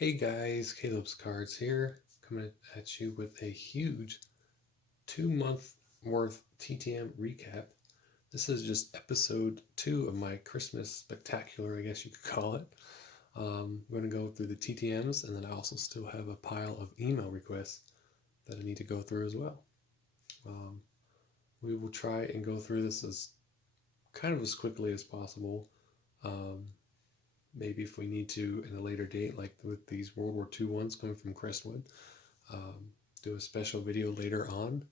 Hey guys, Caleb's Cards here, coming at you with a huge 2-month worth TTM recap. This is just episode 2 of my Christmas spectacular, I guess you could call it. I'm going to go through the TTMs, and then I also still have a pile of email requests that I need to go through as well. We will try and go through this as quickly as possible. Maybe if we need to in a later date, like with these World War II ones coming from Crestwood, do a special video later on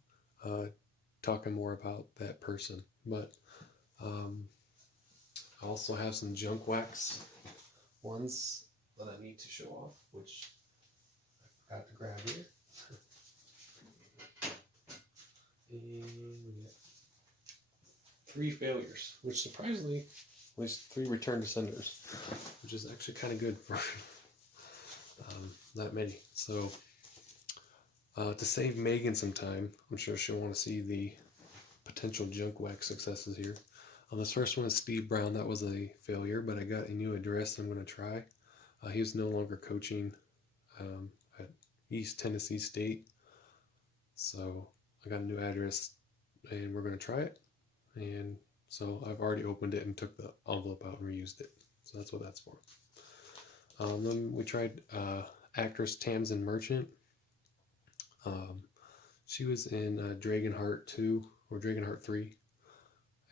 talking more about that person. But I also have some junk wax ones that I need to show off, which I forgot to grab here. And we got 3 failures, which surprisingly, at least 3 return to senders, which is actually kind of good for not many. So to save Megan some time, I'm sure she'll want to see the potential junk wax successes here. This first one is Steve Brown. That was a failure, but I got a new address I'm going to try. He was no longer coaching at East Tennessee State, so I got a new address and we're going to try it. And so I've already opened it and took the envelope out and reused it. So that's what that's for. Then we tried actress Tamsin Merchant. She was in Dragonheart 2 or Dragonheart 3.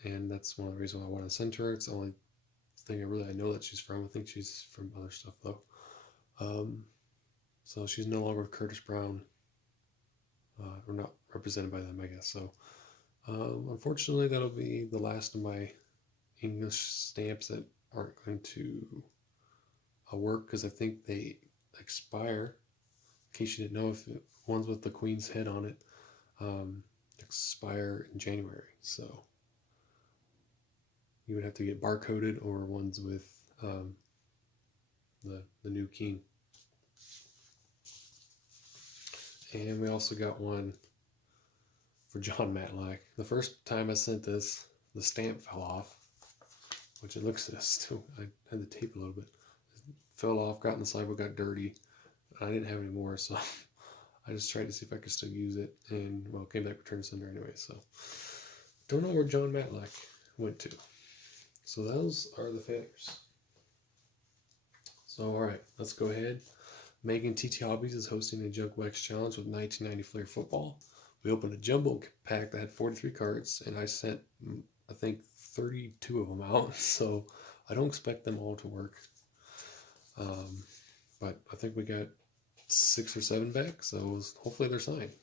And that's one of the reasons why I wanted to send her. It's the only thing I know that she's from. I think she's from other stuff though. So she's no longer with Curtis Brown. Or not represented by them, I guess. So unfortunately, that'll be the last of my English stamps that aren't going to work, because I think they expire. In case you didn't know, if ones with the Queen's head on it expire in January. So you would have to get barcoded, or ones with the new king. And we also got one for John Matlack. The first time I sent this, the stamp fell off, which it looks this too. I had to tape a little bit. It fell off, got in the sideboard, got dirty. I didn't have any more, so I just tried to see if I could still use it, and well, it came back return sender anyway. So don't know where John Matlack went to. So those are the failures. So all right, let's go ahead. Megan TT Hobbies is hosting a junk wax challenge with 1990 Flair football. We opened a jumbo pack that had 43 cards, and I sent, I think, 32 of them out. So I don't expect them all to work. But I think we got 6 or 7 back, so hopefully they're signed.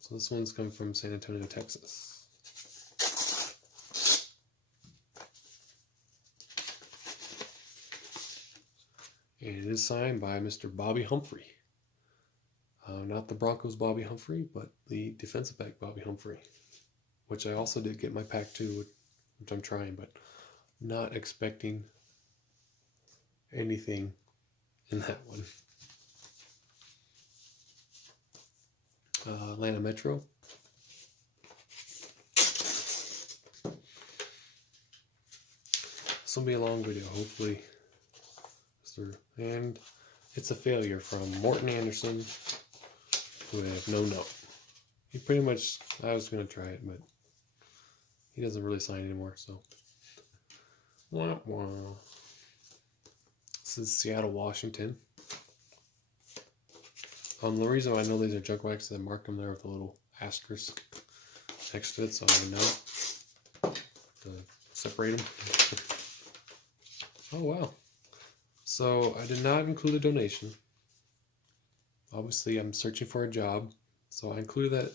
So this one's coming from San Antonio, Texas. And it is signed by Mr. Bobby Humphrey. Not the Broncos Bobby Humphrey, but the defensive back Bobby Humphrey, which I also did get my pack 2, which I'm trying, but not expecting anything in that one. Atlanta Metro. This will be a long video, hopefully. And it's a failure from Morton Anderson, who I have no note. He pretty much, I was going to try it, but he doesn't really sign anymore, so. Wah, wah. This is Seattle, Washington. The reason I know these are junk wax is I marked them there with a little asterisk next to it, so I know to separate them. Oh, wow. So I did not include a donation. Obviously, I'm searching for a job, so I included that.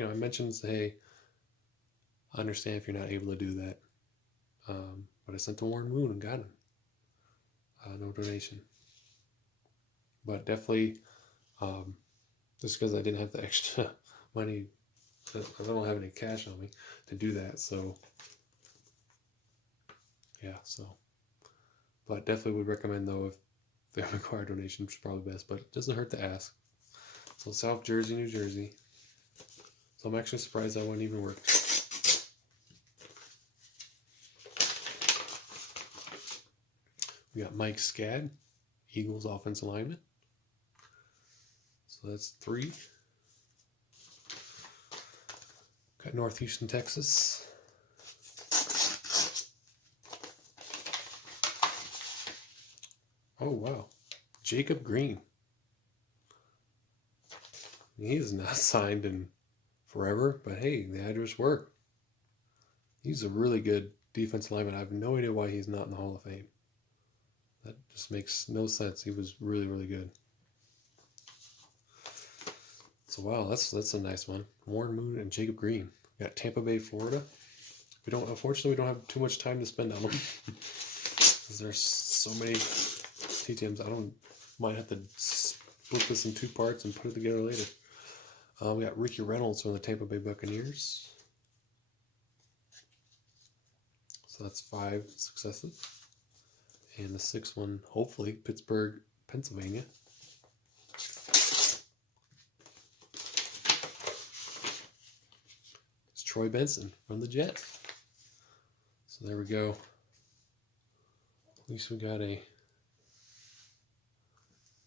I mentioned, hey, I understand if you're not able to do that, but I sent to Warren Moon and got him. No donation, but definitely, just because I didn't have the extra money, I don't have any cash on me to do that. So yeah, so. But definitely would recommend, though, if they require donation, which is probably best, but it doesn't hurt to ask. So South Jersey, New Jersey. So I'm actually surprised that one even worked. We got Mike Scad, Eagles offensive lineman. So that's 3. Got North Houston, Texas. Oh, wow. Jacob Green. He is not signed in forever, but hey, the address worked. He's a really good defensive lineman. I have no idea why he's not in the Hall of Fame. That just makes no sense. He was really, really good. So wow, that's a nice one. Warren Moon and Jacob Green. We got Tampa Bay, Florida. Unfortunately, we don't have too much time to spend on them because there's so many TTMs. Might have to split this in 2 parts and put it together later. We got Ricky Reynolds from the Tampa Bay Buccaneers. So that's 5 successes. And the 6th one, hopefully, Pittsburgh, Pennsylvania. It's Troy Benson from the Jets. So there we go. At least we got a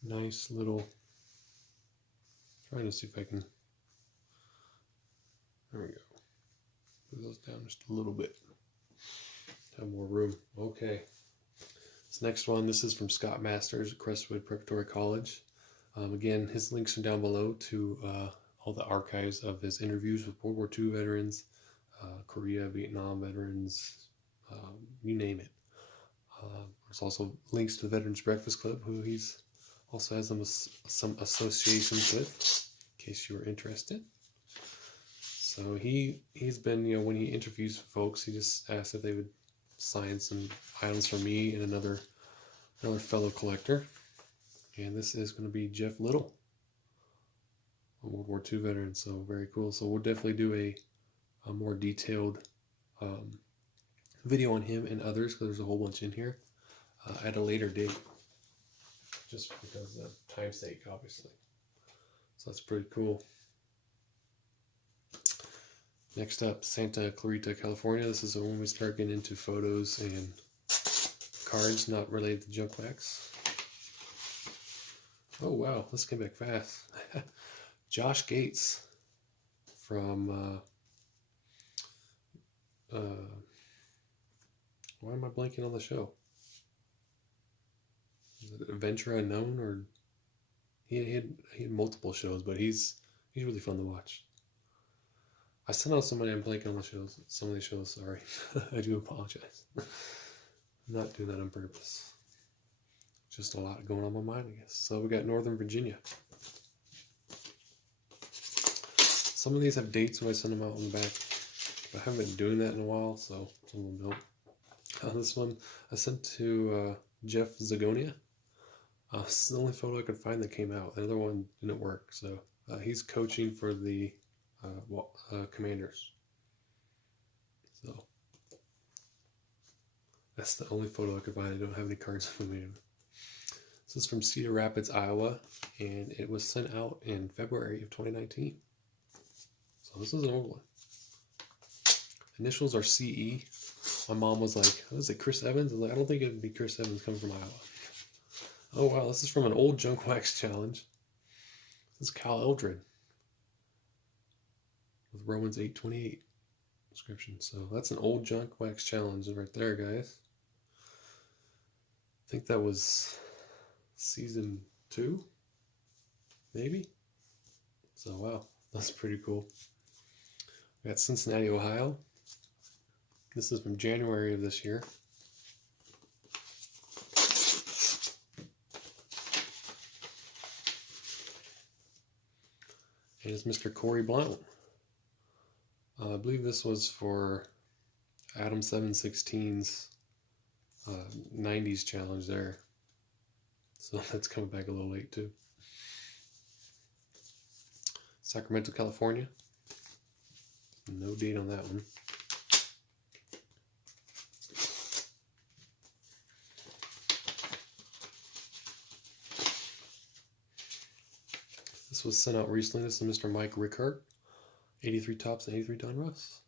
nice little, trying to see if I can, there we go. Put those down just a little bit. Have more room. Okay. This next one, this is from Scott Masters at Crestwood Preparatory College. Again, his links are down below to all the archives of his interviews with World War II veterans, Korea, Vietnam veterans, you name it. There's also links to the Veterans Breakfast Club, who he's also has some associations with, in case you were interested. So he's been, when he interviews folks, he just asks if they would sign some items for me and another fellow collector. And this is going to be Jeff Little, a World War II veteran. So very cool. So we'll definitely do a more detailed video on him and others, because there's a whole bunch in here at a later date, just because of time's sake, obviously. So that's pretty cool. Next up, Santa Clarita, California. This is when we start getting into photos and cards not related to junk wax. Oh wow, this came back fast. Josh Gates from why am I blanking on the show? Is it Adventure Unknown? Or he had multiple shows, but he's really fun to watch. I sent out somebody, I'm blanking on the shows. Some of these shows, sorry. I do apologize. I'm not doing that on purpose. Just a lot going on in my mind, I guess. So we got Northern Virginia. Some of these have dates when I send them out on the back. But I haven't been doing that in a while, so some of them don't. This one I sent to Jeff Zagonia. This is the only photo I could find that came out. The other one didn't work. So he's coaching for the Commanders. So that's the only photo I could find. I don't have any cards of him. This is from Cedar Rapids, Iowa, and it was sent out in February of 2019. So this is an old one. Initials are CE. My mom was like, "What is it, Chris Evans?" I was like, "I don't think it'd be Chris Evans coming from Iowa." Oh wow, this is from an old junk wax challenge. This is Cal Eldred with Romans 8:28 description. So that's an old junk wax challenge right there, guys. I think that was season 2, maybe. So wow, that's pretty cool. We got Cincinnati, Ohio. This is from January of this year. And it's Mr. Corey Blount. I believe this was for Adam 716's 90s challenge there. So that's coming back a little late too. Sacramento, California. No date on that one. This was sent out recently. This is Mr. Mike Rickard. 83 Tops and 83 Donruss.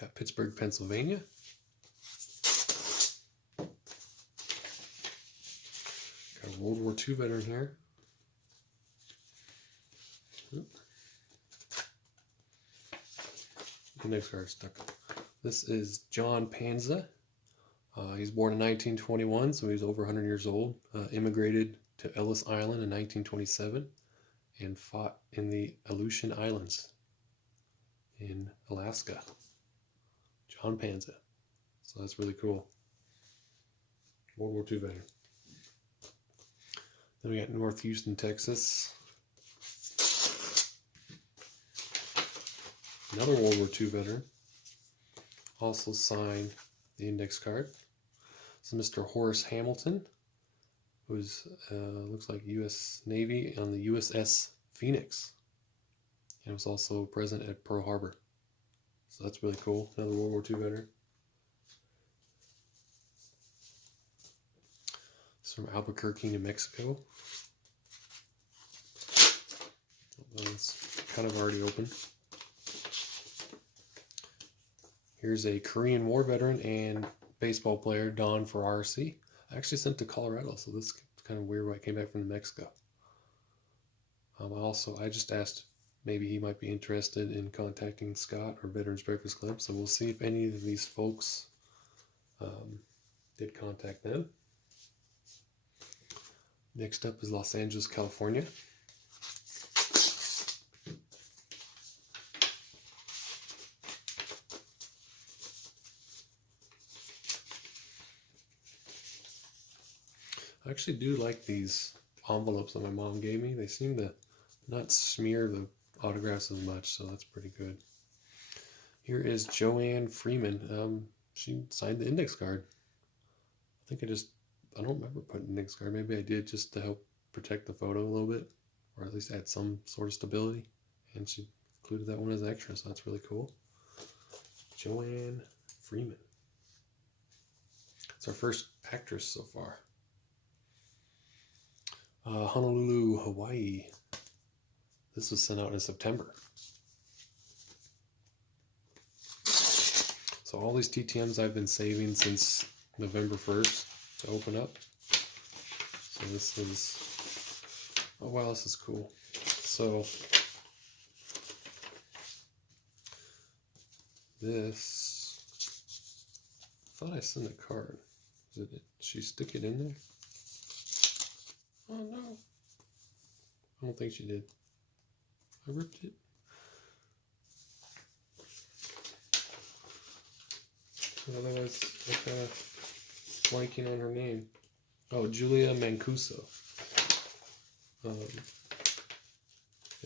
Got Pittsburgh, Pennsylvania. World War II veteran here. Index card stuck. This is John Panza. He's born in 1921, so he's over 100 years old. Immigrated to Ellis Island in 1927 and fought in the Aleutian Islands in Alaska. John Panza. So that's really cool. World War II veteran. Then we got North Houston, Texas. Another World War II veteran. Also signed the index card. So Mr. Horace Hamilton, who's looks like U.S. Navy on the USS Phoenix, and was also present at Pearl Harbor. So that's really cool. Another World War II veteran. It's from Albuquerque, New Mexico. It's kind of already open. Here's a Korean War veteran and baseball player, Don Ferrarsi. I actually sent to Colorado, so this is kind of weird when I came back from New Mexico. I just asked maybe he might be interested in contacting Scott or Veterans Breakfast Club, so we'll see if any of these folks did contact them. Next up is Los Angeles, California. I actually do like these envelopes that my mom gave me. They seem to not smear the autographs as much, so that's pretty good. Here is Joanne Freeman. She signed the index card. I don't remember putting index card. Maybe I did just to help protect the photo a little bit, or at least add some sort of stability. And she included that one as extra, so that's really cool. Joanne Freeman. It's our first actress so far. Honolulu, Hawaii. This was sent out in September. So all these TTMs I've been saving since November 1st to open up. So this is, oh wow, this is cool. So this, I thought I sent a card. Did she stick it in there? Oh no. I don't think she did. I ripped it. Otherwise, I'm kind of blanking on her name. Oh, Julia Mancuso. Yeah,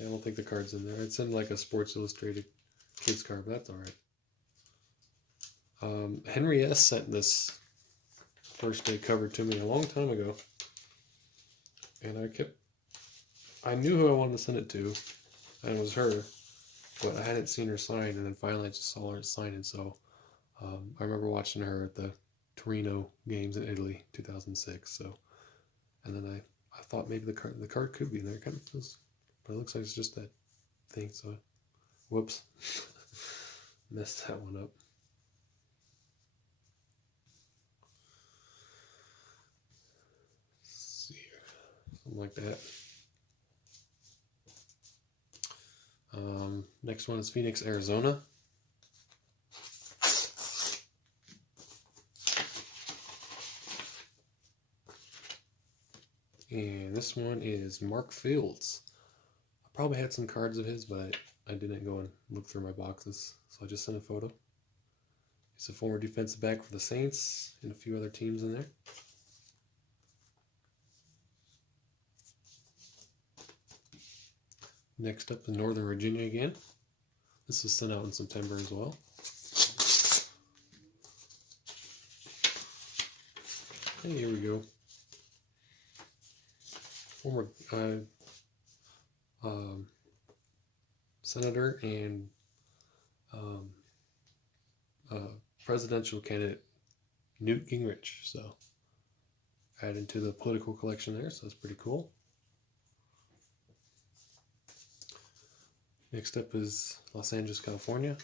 I don't think the card's in there. I'd send like a Sports Illustrated kids card, but that's alright. Henry S. sent this first day cover to me a long time ago. And I knew who I wanted to send it to, and it was her, but I hadn't seen her sign, and then finally I just saw her sign it, so I remember watching her at the Torino games in Italy, 2006, so, and then I thought maybe the card could be in there, it kind of feels, but it looks like it's just that thing, so, whoops, messed that one up. Let's see here, something like that. Next one is Phoenix, Arizona. And this one is Mark Fields. I probably had some cards of his, but I didn't go and look through my boxes, so I just sent a photo. He's a former defensive back for the Saints and a few other teams in there. Next up is Northern Virginia again. This was sent out in September as well. Hey, here we go. Former senator and presidential candidate Newt Gingrich. So added to the political collection there, so that's pretty cool. Next up is Los Angeles, California.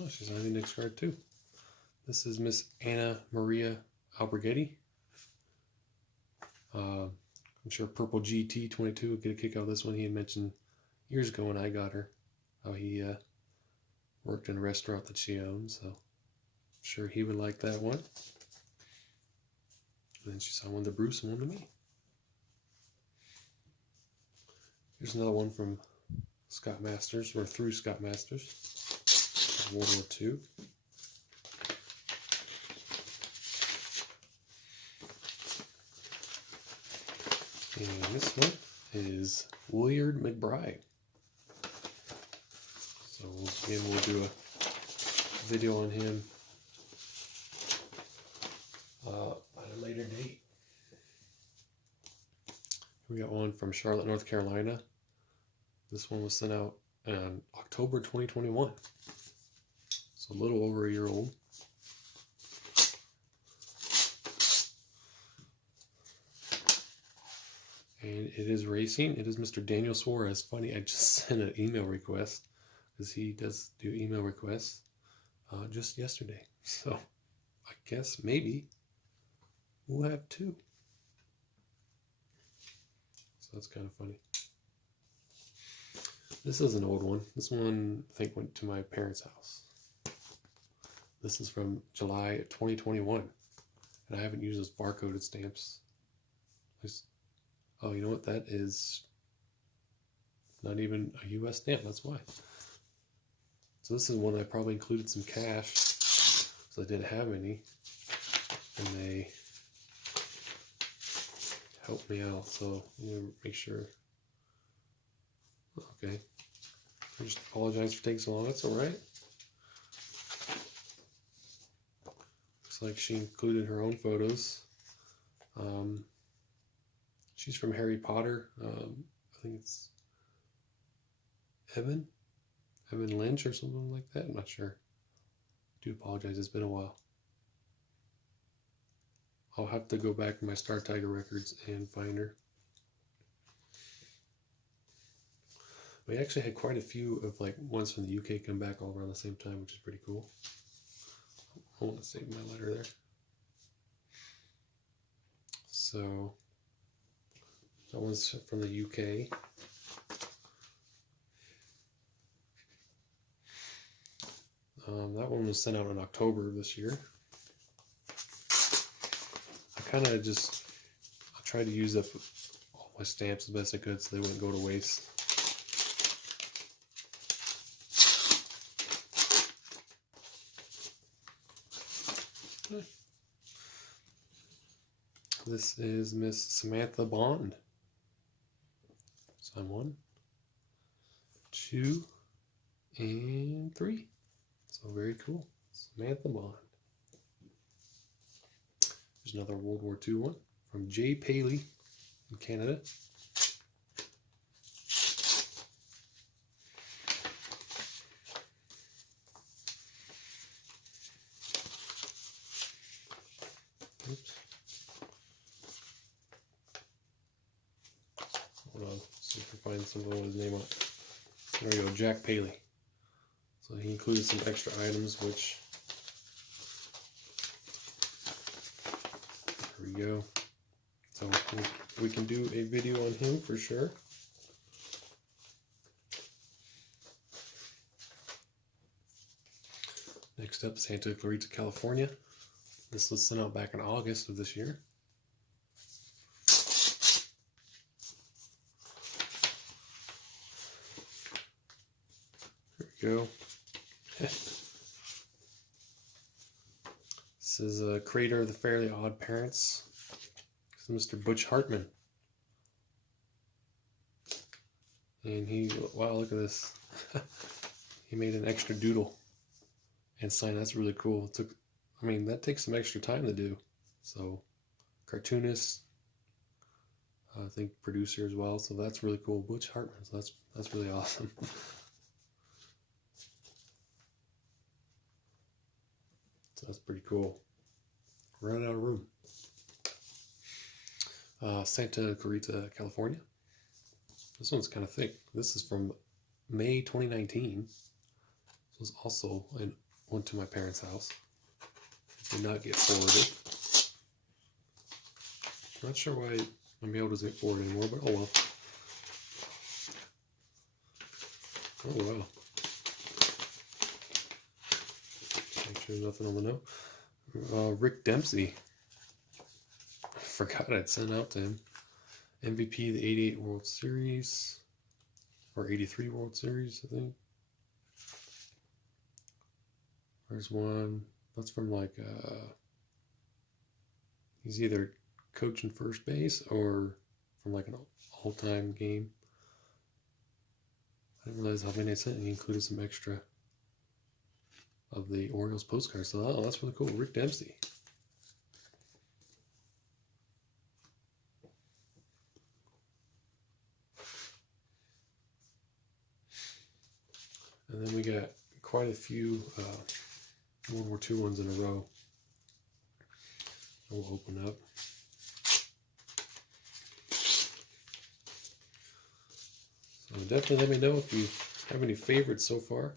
Oh, she's on the next card too. This is Miss Anna Maria Alberghetti. I'm sure Purple GT22 would get a kick out of this one. He had mentioned years ago when I got her how he worked in a restaurant that she owned, so I'm sure he would like that one. And then she saw one to Bruce and one to me. Here's another one from Scott Masters, or through Scott Masters, World War II. And this one is Willard McBride. So again, we'll do a video on him at a later date. We got one from Charlotte, North Carolina. This one was sent out in October 2021. So a little over a year old. And it is racing. It is Mr. Daniel Suarez. Funny, I just sent an email request because he does do email requests just yesterday. So I guess maybe we'll have two. So that's kind of funny. This is an old one. This one, I think, went to my parents' house. This is from July 2021. And I haven't used those barcoded stamps. Oh, you know what? That is not even a US stamp. That's why. So this is one I probably included some cash because I didn't have any. And they helped me out. So I'm going to make sure. Okay. I just apologize for taking so long. That's all right. Looks like she included her own photos. She's from Harry Potter. I think it's Evan Lynch or something like that. I'm not sure. I do apologize. It's been a while. I'll have to go back in my Star Tiger records and find her. We actually had quite a few of like ones from the UK come back all around the same time, which is pretty cool. I want to save my letter there. So that one's from the UK. That one was sent out in October of this year. I kind of just tried to use up all my stamps the best I could so they wouldn't go to waste. This is Miss Samantha Bond. Sign 1, 2, and 3. So very cool. Samantha Bond. There's another World War II one from Jay Paley in Canada. Oops. Hold on, see if I can find something with his name on it. There we go, Jack Paley. So he included some extra items, which, there we go. So we can do a video on him for sure. Next up, Santa Clarita, California. This was sent out back in August of this year. There we go. This is a creator of the Fairly Odd Parents. This is Mr. Butch Hartman. And he, wow, look at this. He made an extra doodle and sign. That's really cool. It took, I mean, that takes some extra time to do. So, cartoonist, I think producer as well. So that's really cool. Butch Hartman. So that's really awesome. So that's pretty cool. Running out of room. Santa Clarita, California. This one's kind of thick. This is from May 2019. This was also in went to my parents' house. It did not get forwarded. Not sure why my mail doesn't get forwarded anymore, but oh well. Oh wow. Make sure nothing on the note. Rick Dempsey. I forgot I'd sent out to him. MVP of the 88 World Series. Or 83 World Series, I think. There's one. That's from like, he's either coaching first base or from like an all-time game. I didn't realize how many I sent. He included some extra of the Orioles postcards. So, oh, that's really cool. Rick Dempsey. And then we got quite a few World War II ones in a row. We'll open up. So definitely let me know if you have any favorites so far.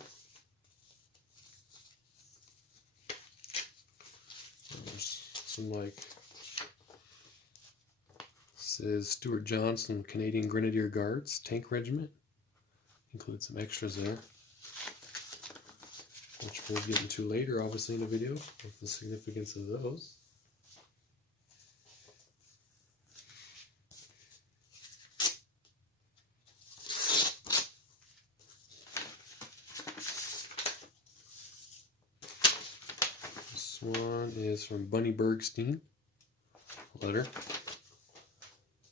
There's some like, this is Stuart Johnson, Canadian Grenadier Guards, Tank Regiment. Include some extras there, which we'll get into later, obviously, in a video of the significance of those. This one is from Bunny Bergstein, letter.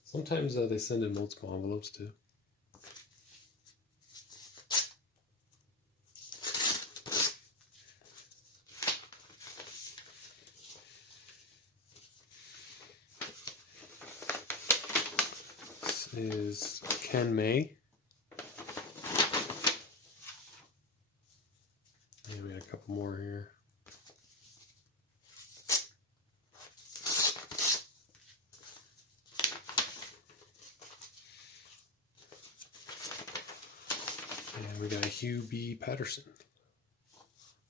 Sometimes they send in multiple envelopes too. This is Ken May. And we got a couple more here. And we got Hugh B. Patterson.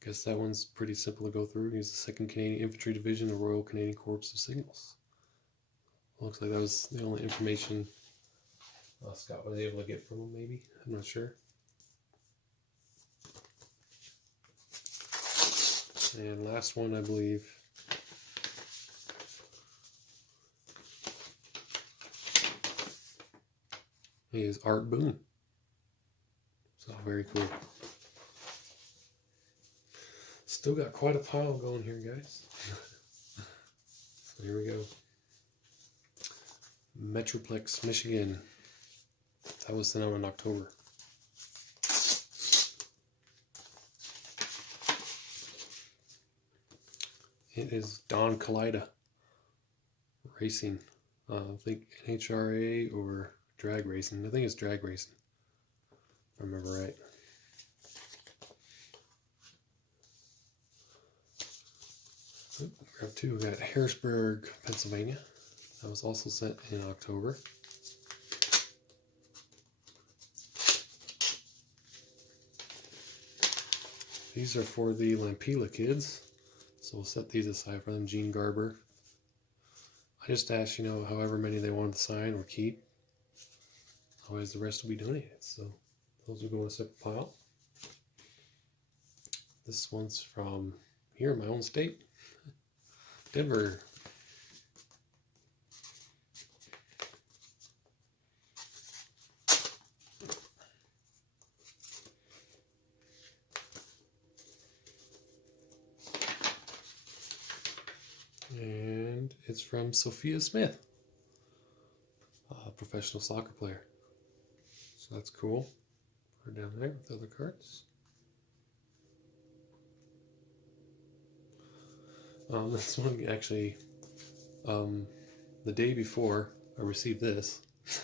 Guess that one's pretty simple to go through. He's the 2nd Canadian Infantry Division, the Royal Canadian Corps of Signals. Looks like that was the only information Scott was able to get from him, maybe. I'm not sure. And last one, I believe. He is Art Boone. So very cool. Still got quite a pile going here, guys. So here we go. Metroplex, Michigan. That was sent out in October. It is Don Kalida Racing. I think NHRA or drag racing. I think it's drag racing, if I remember right. Grab two. We got Harrisburg, Pennsylvania. That was also sent in October. These are for the Lampila kids, so we'll set these aside for them. Gene Garber. I just asked, however many they wanted to sign or keep. Otherwise, the rest will be donated. So those will go in a separate pile. This one's from here in my own state, Denver. And it's from Sophia Smith, a professional soccer player. So that's cool. Put her down there with the other cards. This one actually, the day before I received this,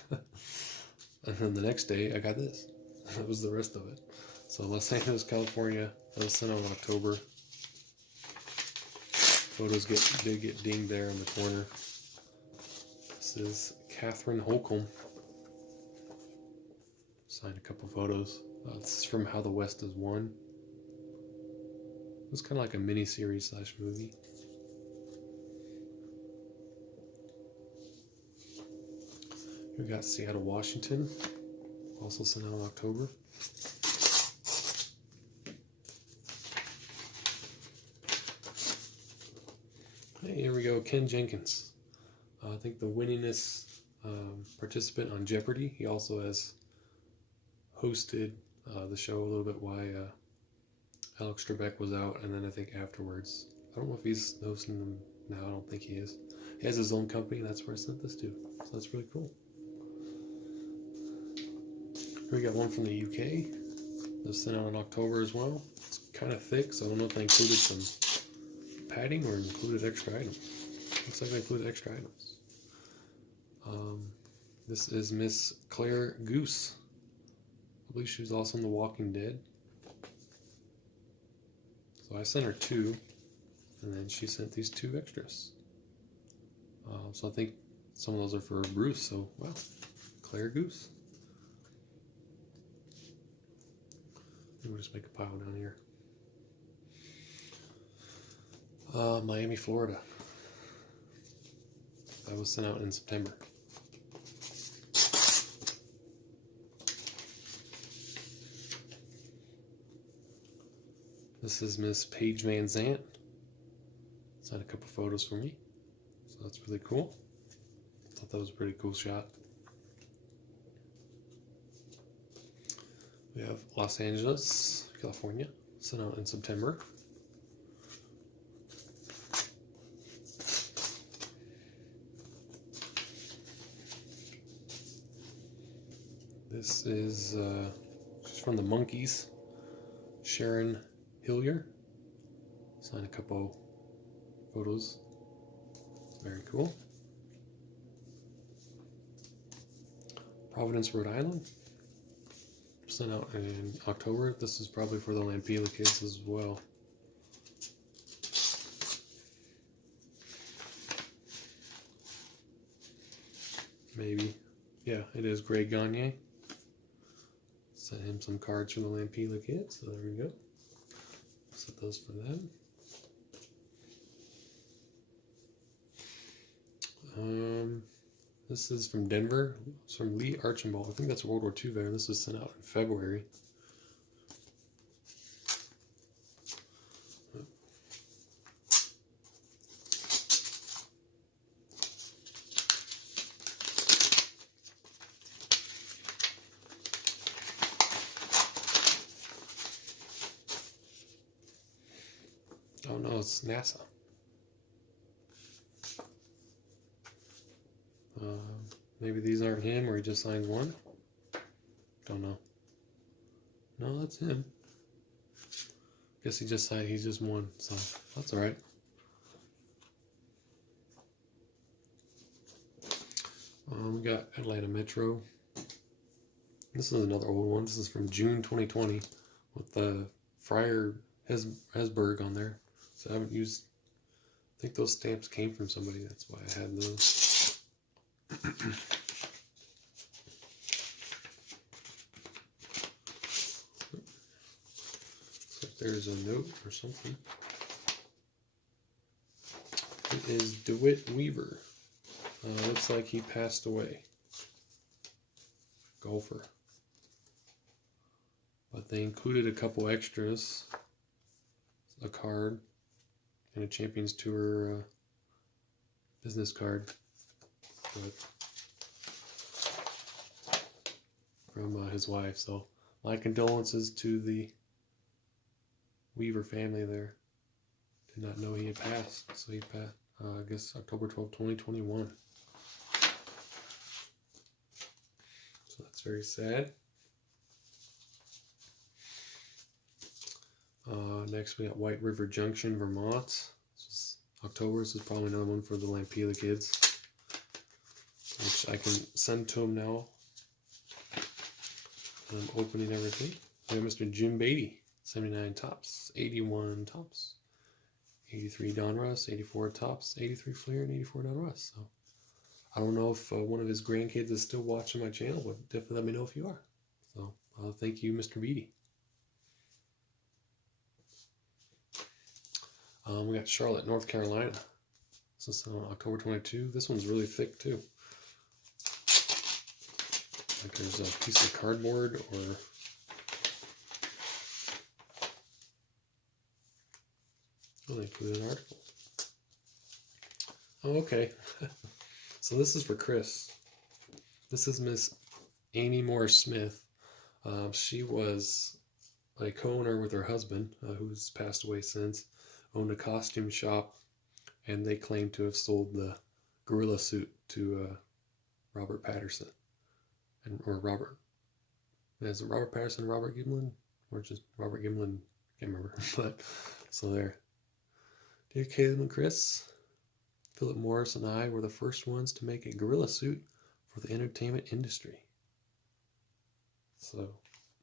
and then the next day I got this. That was the rest of it. So Los Angeles, California. That was sent out in October. Photos did get dinged there in the corner. This is Catherine Holcomb. Signed a couple photos. This is from How the West Is Won. was kind of like a mini series / movie. We got Seattle, Washington, also sent out in October. Hey, here we go, Ken Jenkins. I think the winningest participant on Jeopardy. He also has hosted the show a little bit while Alex Trebek was out, and then I think afterwards. I don't know if he's hosting them now. I don't think he is. He has his own company, and that's where I sent this to. So that's really cool. Here we got one from the UK. This sent out in October as well. It's kind of thick, so I don't know if they included some padding or included extra items. Looks like they included extra items. This is Miss Claire Goose. I believe she was also in The Walking Dead. So I sent her 2, and then she sent these 2 extras. So I think some of those are for Bruce, so wow, Claire Goose. We'll just make a pile down here. Miami, Florida. That was sent out in September. This is Miss Paige Van Zant. Sent a couple photos for me, so that's really cool. Thought that was a pretty cool shot. We have Los Angeles, California, sent out in September. This is she's from the Monkees, Sharon Hillier. Signed a couple photos. Very cool. Providence, Rhode Island. Sent out in October. This is probably for the Lampila kids as well. Maybe. Yeah, it is Greg Gagne. Sent him some cards from the Lampila kids, so there we go. Set those for them. This is from Denver. It's from Lee Archambault. I think that's a World War II veteran. This was sent out in February. Oh no, it's NASA. Maybe these aren't him, or he just signs one. Don't know. No, that's him. Guess he just signed. He's just one, so that's all right. We got Atlanta Metro. This is another old one. This is from June 2020 with the Friar Hesburgh on there. So I haven't used. I think those stamps came from somebody. That's why I had those. So there's a note or something. It is DeWitt Weaver. Looks like he passed away. Golfer. But they included a couple extras. A card and a Champions Tour business card. From his wife, so my condolences to the Weaver family there. Did not know he had passed, so he passed, I guess, October 12th, 2021. So that's very sad. Next we got White River Junction, Vermont. This is October. This is probably another one for the Lampila kids, which I can send to them now. I'm opening everything. We have Mr. Jim Beatty, 79 tops, 81 tops, 83 Donruss, 84 tops, 83 Fleer, and 84 Donruss. So I don't know if one of his grandkids is still watching my channel, but definitely let me know if you are. So thank you, Mr. Beatty. We got Charlotte, North Carolina. This is on October 22. This one's really thick too. Like there's a piece of cardboard or they included an article. Oh, okay. So this is for Chris. This is Miss Amy Moore Smith. She was a co-owner with her husband, who's passed away since, owned a costume shop, and they claim to have sold the gorilla suit to Robert Patterson. Or Robert. Is it Robert Patterson, Robert Gimlin? Or just Robert Gimlin? Can't remember. But, so there. Dear Caleb and Chris, Philip Morris and I were the first ones to make a gorilla suit for the entertainment industry. So,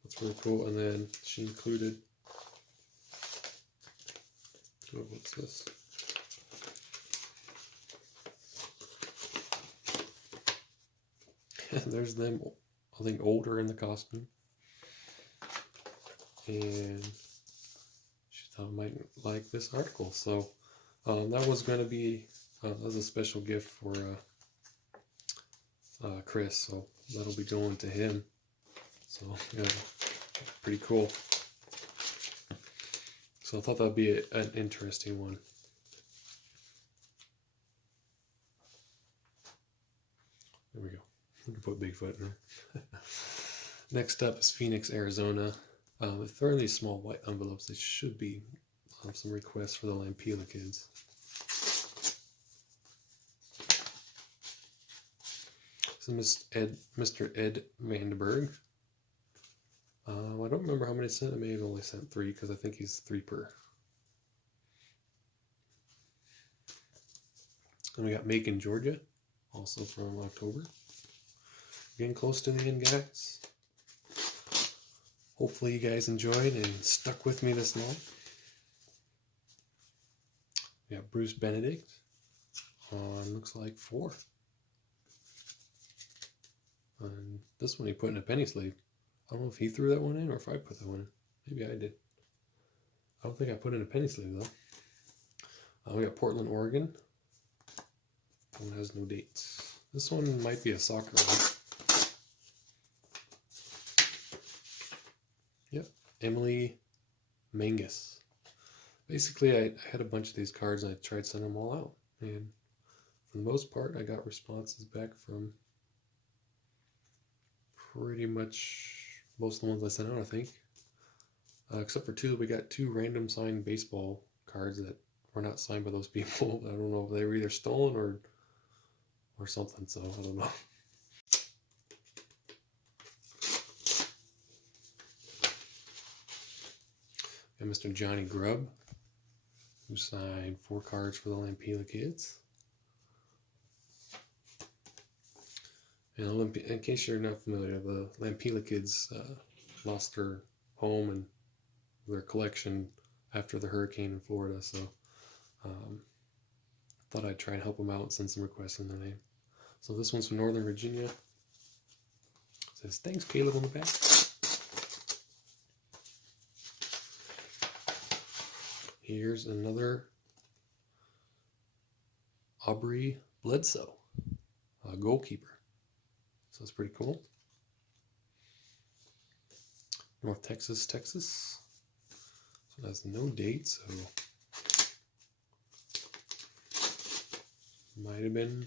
that's really cool. And then she included, oh, what's this? And there's them, I think, older in the costume. And she thought I might like this article. So that was going to be, that was a special gift for Chris. So that'll be going to him. So, yeah, pretty cool. So I thought that'd be an interesting one. There we go. We can put Bigfoot in there. Next up is Phoenix, Arizona. If they're in these small white envelopes, they should be some requests for the Lampila kids. This is Mr. Ed Vandenberg. I don't remember how many sent. I may have only sent 3 because I think he's 3 per. And we got Macon, Georgia, also from October. Getting close to the end, guys. Hopefully you guys enjoyed and stuck with me this long. We got Bruce Benedict on, looks like 4. And this one he put in a penny sleeve. I don't know if he threw that one in or if I put that one in. Maybe I did. I don't think I put in a penny sleeve though. We got Portland, Oregon. That one has no dates. This one might be a soccer one. Yep, Emily Mangus. Basically, I had a bunch of these cards and I tried sending them all out. And for the most part, I got responses back from pretty much most of the ones I sent out, I think. Except for 2, we got 2 random signed baseball cards that were not signed by those people. I don't know if they were either stolen or something, so I don't know. And Mr. Johnny Grubb, who signed 4 cards for the Lampila kids. And in case you're not familiar, the Lampila kids lost their home and their collection after the hurricane in Florida, so thought I'd try and help them out and send some requests in their name. So this one's from Northern Virginia. It says, thanks, Caleb, on the back. Here's another Aubrey Bledsoe, a goalkeeper. So that's pretty cool. North Texas, Texas. So that's no date, so might have been,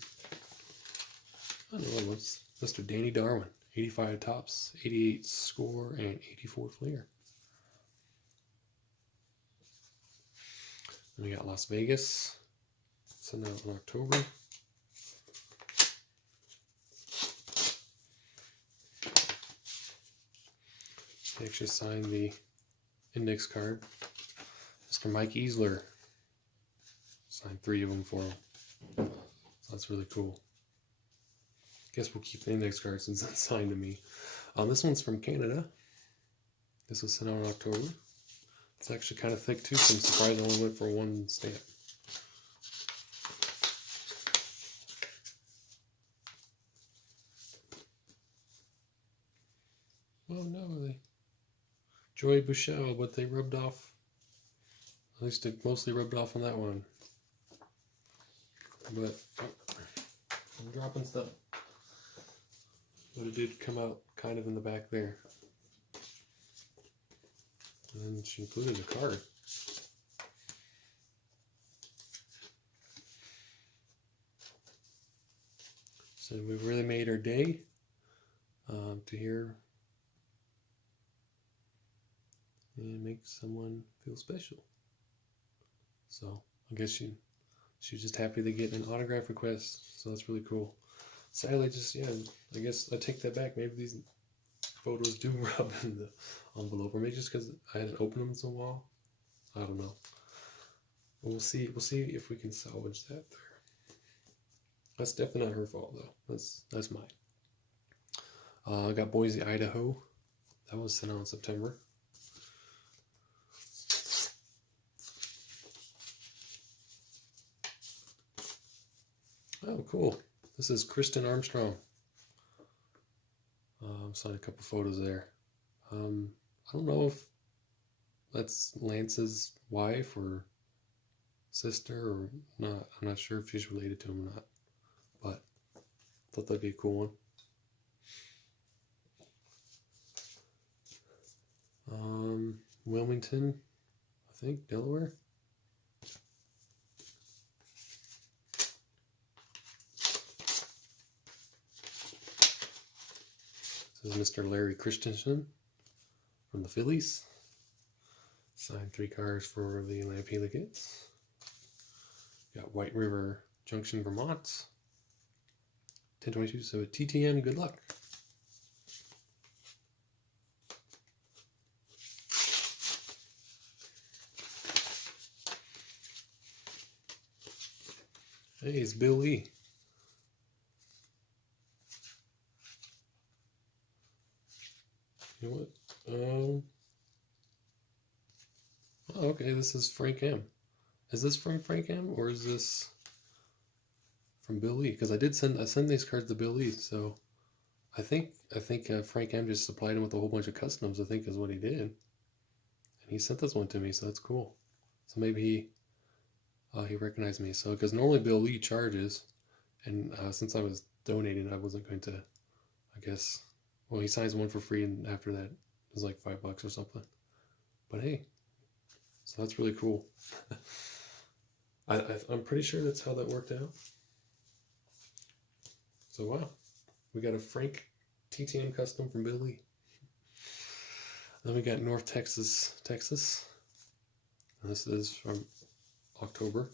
I don't know, what's Mr. Danny Darwin. 85 tops, 88 score, and 84 flair. Then we got Las Vegas. Sent out in October. They actually signed the index card. Mr. Mike Easler signed 3 of them for him. So that's really cool. Guess we'll keep the index card since it's signed to me. This one's from Canada. This was sent out in October. It's actually kind of thick too, so I'm surprised I only went for 1 stamp. Oh no, Joy Bouchel, but they rubbed off At least it mostly rubbed off on that one. But I'm dropping stuff. But it did come out kind of in the back there. And she included a card. So we really made our day to hear and make someone feel special. So I guess she was just happy to get an autograph request. So that's really cool. Sadly, just, yeah, I guess I take that back. Maybe these photos do rub in the envelope, or maybe just because I hadn't opened them in so while. I don't know. But we'll see if we can salvage that there. That's definitely not her fault though. That's mine. I got Boise, Idaho. That was sent out in September. Oh, cool. This is Kristen Armstrong. Signed a couple photos there. I don't know if that's Lance's wife or sister or not. I'm not sure if she's related to him or not. But I thought that'd be a cool one. Wilmington, I think, Delaware. This is Mr. Larry Christensen from the Phillies. Signed 3 cars for the Lampelia kids. Got White River Junction, Vermont. 10/22, so TTM, good luck. Hey, it's Bill Lee. You know what? Oh, okay, this is Frank M. Is this from Frank M, or is this from Bill Lee? Because I send these cards to Bill Lee, so I think Frank M just supplied him with a whole bunch of customs, I think is what he did. And he sent this one to me, so that's cool. So maybe he recognized me. So, because normally Bill Lee charges, and since I was donating, I wasn't going to, I guess, well, he signs one for free, and after that, it was like $5 or something. But hey, so that's really cool. I'm pretty sure that's how that worked out. So wow, we got a Frank TTM custom from Bill Lee. Then we got North Texas. This is from October.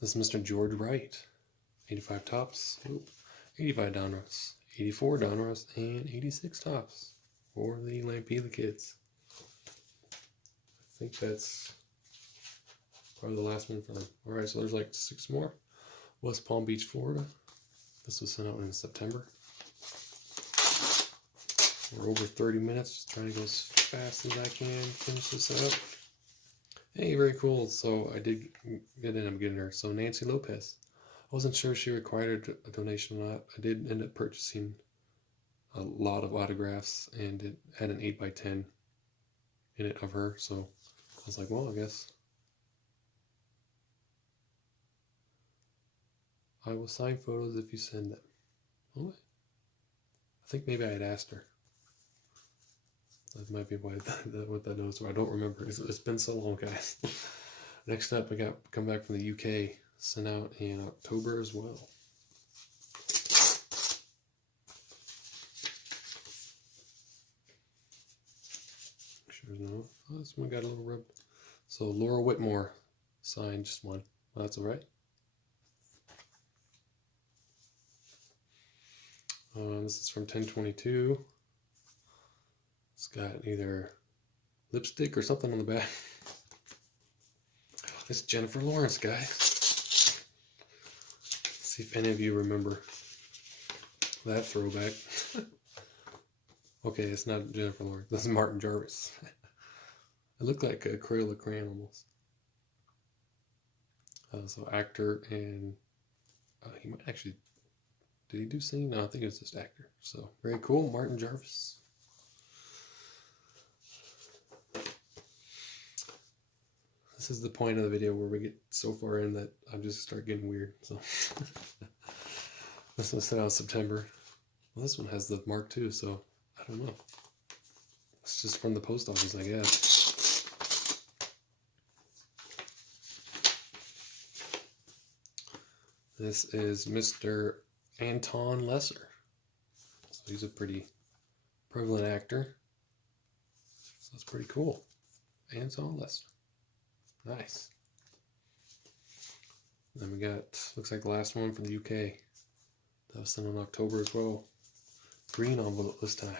This is Mr. George Wright. 85 tops, 85 Donruss, 84 Donruss, and 86 tops for the Lampelia kids. I think that's probably the last one for them. Alright, so there's like 6 more. West Palm Beach, Florida. This was sent out in September. We're over 30 minutes, trying to go as fast as I can finish this up. Hey, very cool. So I did end up getting her. So Nancy Lopez. I wasn't sure if she required a donation or not. I did end up purchasing a lot of autographs, and it had an 8x10 in it of her. So I was like, well, I guess I will sign photos if you send them. Oh, I think maybe I had asked her. That might be why what that notes were. I don't remember. It's been so long, guys. Next up, we got come back from the UK, sent out in October as well. Sure no. Oh, this one got a little rub. So Laura Whitmore signed just one. Well, that's all right. This is from 10/22. It's got either lipstick or something on the back. It's Jennifer Lawrence, guys. See if any of you remember that throwback. Okay, it's not Jennifer Lawrence. This is Martin Jarvis. It looked like a Crayola crayon almost. So actor, and he might actually Did he do singing? No, I think it was just actor. So very cool, Martin Jarvis. This is the point of the video where we get so far in that I just start getting weird. So this was sent out in September. Well, this one has the mark too, so I don't know. It's just from the post office, I guess. This is Mr. Anton Lesser. So he's a pretty prevalent actor. So that's pretty cool. Anton Lesser. Nice. Then we got, looks like the last one from the UK. That was sent in October as well. Green envelope this time.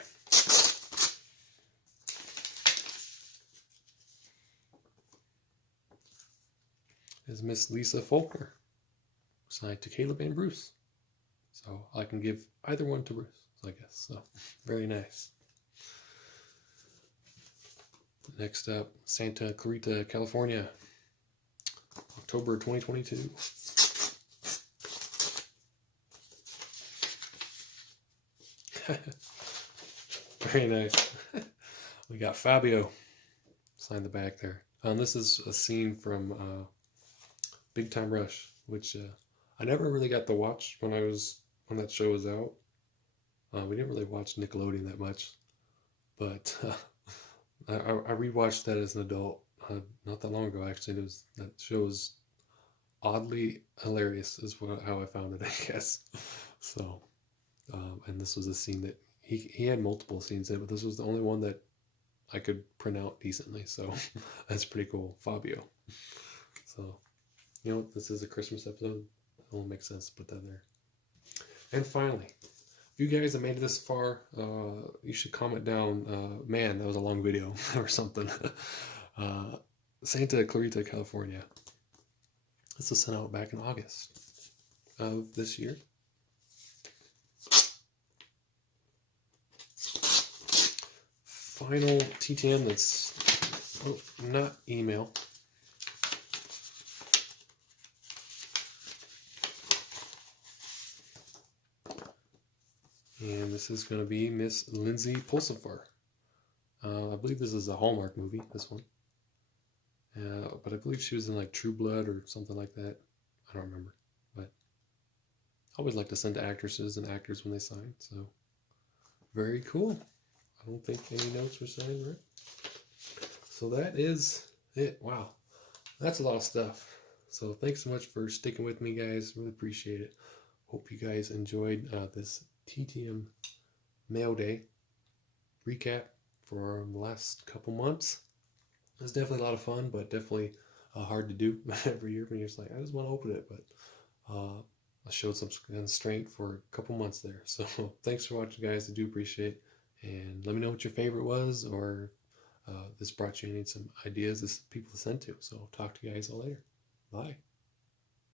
Is Miss Lisa Faulkner. Signed to Caleb and Bruce. So I can give either one to Bruce, I guess. So very nice. Next up, Santa Clarita, California. October 2022. Very nice. We got Fabio. Signed the back there. This is a scene from Big Time Rush, which I never really got to watch when that show was out. We didn't really watch Nickelodeon that much, but I rewatched that as an adult not that long ago. Actually, that show was oddly hilarious, is how I found it, I guess. So, and this was a scene that he had multiple scenes in, but this was the only one that I could print out decently. So that's pretty cool, Fabio. So, you know, this is a Christmas episode. It won't make sense to put that there. And finally, if you guys have made it this far, you should comment down, man, that was a long video or something. Santa Clarita, California. This was sent out back in August of this year. Final TTM that's not email. And this is going to be Miss Lindsay Pulsifar. I believe this is a Hallmark movie, this one. But I believe she was in like True Blood or something like that. I don't remember. But I always like to send to actresses and actors when they sign. So, very cool. I don't think any notes were signed, right? So that is it. Wow. That's a lot of stuff. So thanks so much for sticking with me, guys. Really appreciate it. Hope you guys enjoyed this TTM Mail Day recap for the last couple months. It was definitely a lot of fun, but definitely hard to do every year when you're just like, I just want to open it. But I showed some constraint for a couple months there. So thanks for watching, guys. I do appreciate it. And let me know what your favorite was, or this brought you any some ideas that people to send to. So talk to you guys all later. Bye.